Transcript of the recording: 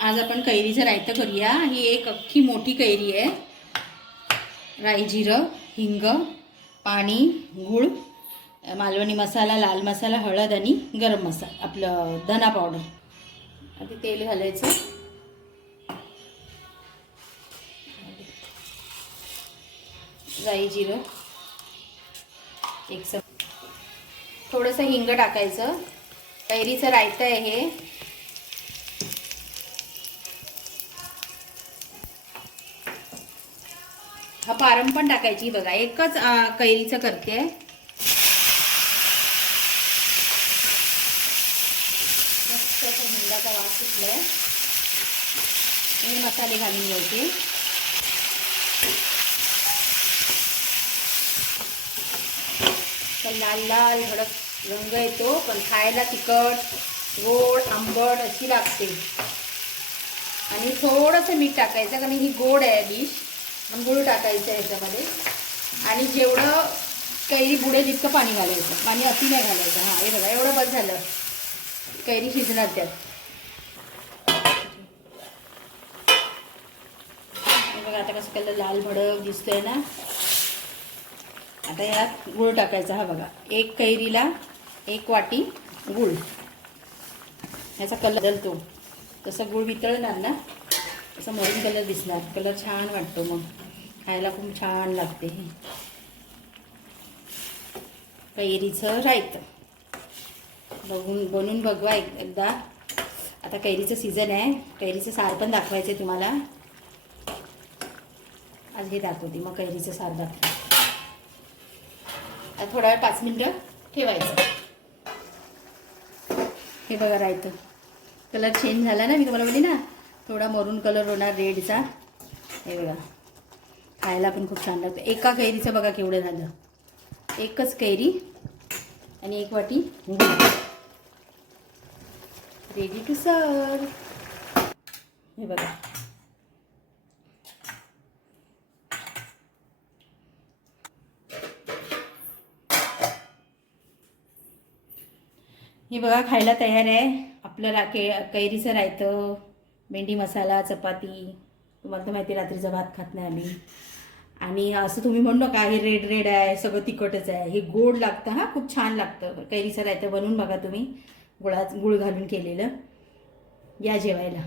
आज आपण कैरीचं रायतं करूया। ही एक अख्खी मोठी कैरी आहे। राई, जिरं, हिंग, पाणी, गूळ, मालवणी मसाला, लाल मसाला, हळद आणि गरम मसाला, आपलं धना पावडर। आता तेल घालायचं। राई, जिरं एक थोडंसं हिंग टाकायचं। कैरीचं रायतं आहे हे। हा पारम पण टाकायची बघा, एकच कैरीचं करते। मस्त असं हिंगाचा वास सुटलाय। हे मसाले घालून घ्यायचे। तर लाल लाल भडक रंग येतो, पण खायला तिखट, गोड, आंबट अशी लागते। आणि थोडंसं मीठ टाकायचं, कारण ही गोड आहे डिश। गूळ टाकायचं आहे याच्यामध्ये। आणि जेवढं कैरी बुडेल इतकं पाणी घालायचं, पाणी अति नाही घालायचं। हां, हे बघा एवढं बस झालं, कैरी शिजणार त्यात। बघा आता कसं कलर लाल भडक दिसतोय ना। आता यात गूळ टाकायचा। हा बघा, एक कैरीला 1 वाटी गूळ। ह्याचा कलर बदलतो, तसं गूळ वितळणार ना तसं मरून कलर दिसणार, कलर छान वाटतो, मग खायला खूप छान लागते। हे कैरीचं रायतं बनवून बघवा एकदा। आता कैरीचं सीझन आहे, कैरीचं सार पण दाखवायचं आहे तुम्हाला। आज हे दाखवते, मग कैरीचं सार दाखवते। आता थोडा वेळ 5 मिनिटं ठेवायचं। हे बघा रायतं कलर चेंज झाला ना, मी तुम्हाला बोलली ना थोडा मरून कलर होणार रेडचा। हे बघा खायला पण खूप छान लागतं। एका कैरीचं बघा केवढं झालं, एकच कैरी आणि 1 वाटी गूळ। Ready to serve. हे बघा हे बघा खायला तयार आहे आपलं कैरीचं रायतं, भेंडी मसाला, चपाती। तुम्हाला तर माहिती रात्रीचा भात खात नाही आम्ही। आणि असं तुम्ही म्हणू नका हे रेड रेड आहे, सगळं तिखटच आहे। हे गोड लागतं, हा खूप छान लागतं। कैरीचं रायतं बनवून बघा तुम्ही, गूळ घालून केलेलं। या जेवायला।